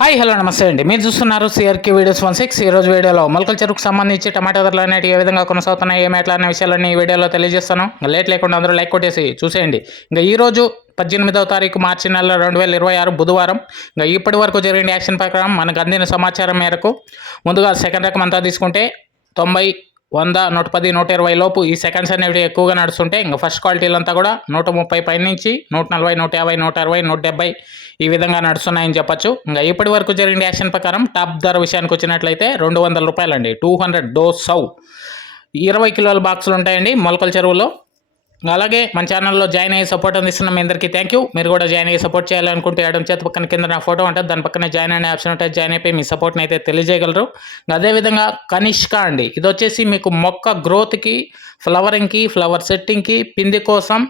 Hi hello నమస్తే అండి. మీరు చూస్తున్నారు సిఆర్కే వీడియోస్ 16. ఈరోజు వీడియోలో మొలకల చెరుకు సంబంధించి టమాటా ధరలు అనేవి ఏ విధంగా కొనసాగుతున్నాయి, ఏమి ఎట్లా అనే విషయాలన్నీ ఈ వీడియోలో తెలియజేస్తాను. లేట్ లేకుండా అందరూ లైక్ కొట్టేసి చూసేయండి. ఇంకా ఈరోజు 18వ తారీఖు మార్చి నెల 2026 బుధవారం. ఇంకా ఇప్పటి వరకు జరిగిన యాక్షన్ ప్రకారం మనకు అందిన సమాచారం మేరకు ముందుగా సెకండ్ రకం అంతా తీసుకుంటే 90, 100, 110, 120 లోపు ఈ సెకండ్స్ అనేవి ఎక్కువగా నడుస్తుంటే, ఇంకా ఫస్ట్ క్వాలిటీలంతా కూడా 130 పై నుంచి 140, 150, 160, 170 ఈ విధంగా నడుస్తున్నాయని చెప్పొచ్చు. ఇంకా ఇప్పటి వరకు జరిగిన యాక్షన్ ప్రకారం టాప్ ధర విషయానికి వచ్చినట్లయితే 200 రూపాయలండి. 200 డోసౌ 20 కిలోల బాక్సులు ఉంటాయండి మొలకల చెరువులో. అలాగే మన ఛానల్లో జాయిన్ అయ్యి సపోర్ట్ అందిస్తున్న మీ అందరికీ థ్యాంక్ యూ. మీరు కూడా జాయిన్ అయ్యి సపోర్ట్ చేయాలనుకుంటే ఎడమ చేతి పక్కన కింద నా ఫోటో ఉంటుంది, దాని పక్కనే జాయిన్ అనే ఆప్షన్ ఉంటుంది. జాయిన్ అయిపోయి మీ సపోర్ట్ని అయితే తెలియజేయగలరు. అదేవిధంగా కనిష్క అండి, ఇది వచ్చేసి మీకు మొక్క గ్రోత్కి, ఫ్లవరింగ్కి, ఫ్లవర్ సెట్టింగ్కి, పిండి కోసం,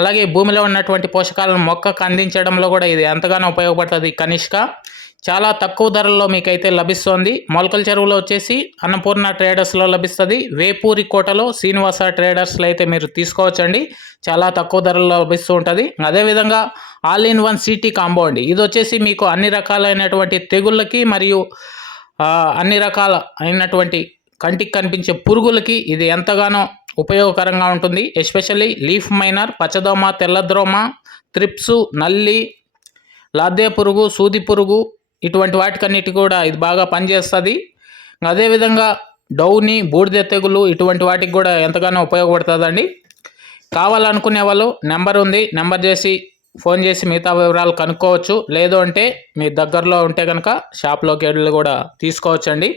అలాగే భూమిలో ఉన్నటువంటి పోషకాలను మొక్కకు అందించడంలో కూడా ఇది ఎంతగానో ఉపయోగపడుతుంది. కనిష్క చాలా తక్కువ ధరల్లో మీకైతే లభిస్తుంది. మొలకల చెరువులో వచ్చేసి అన్నపూర్ణ ట్రేడర్స్లో లభిస్తుంది. వేపూరి కోటలో శ్రీనివాస ట్రేడర్స్లో అయితే మీరు తీసుకోవచ్చండి, చాలా తక్కువ ధరల్లో లభిస్తూ ఉంటుంది. అదేవిధంగా all in one city combo అండి, ఇది వచ్చేసి మీకు అన్ని రకాలైనటువంటి తెగుళ్ళకి మరియు అన్ని రకాల అయినటువంటి కంటికి కనిపించే పురుగులకి ఇది ఎంతగానో ఉపయోగకరంగా ఉంటుంది. ఎస్పెషల్లీ లీఫ్ మైనర్, పచ్చదోమ, తెల్లద్రోమ, త్రిప్సు, నల్లి, లద్దె పురుగు, సూది పురుగు, ఇటువంటి వాటికన్నిటి కూడా ఇది బాగా పనిచేస్తుంది. అదేవిధంగా డౌని, బూడిద తెగులు, ఇటువంటి వాటికి కూడా ఎంతగానో ఉపయోగపడుతుందండి. కావాలనుకునే వాళ్ళు నెంబర్ ఉంది, నెంబర్ చేసి ఫోన్ చేసి మిగతా వివరాలు కనుక్కోవచ్చు. లేదు అంటే మీ దగ్గరలో ఉంటే కనుక షాప్లోకి వెళ్ళి కూడా తీసుకోవచ్చండి.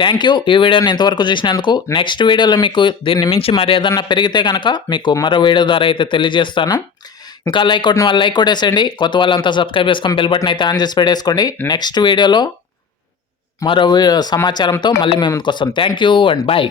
థ్యాంక్ యూ ఈ వీడియోని ఇంతవరకు చూసినందుకు. నెక్స్ట్ వీడియోలో మీకు దీన్ని మించి మరి ఏదన్నా పెరిగితే కనుక మీకు మరో వీడియో ద్వారా అయితే తెలియజేస్తాను. ఇంకా లైక్ కొట్టిన వాళ్ళు లైక్ కొట్టేసేయండి, కొత్త వాళ్ళంతా సబ్స్క్రైబ్ చేసుకొని బెల్ బటన్ అయితే ఆన్ చేసి పెట్టేసుకోండి. నెక్స్ట్ వీడియోలో మరో సమాచారంతో మళ్ళీ మేము ముందుకు వస్తాం. Thank you and bye.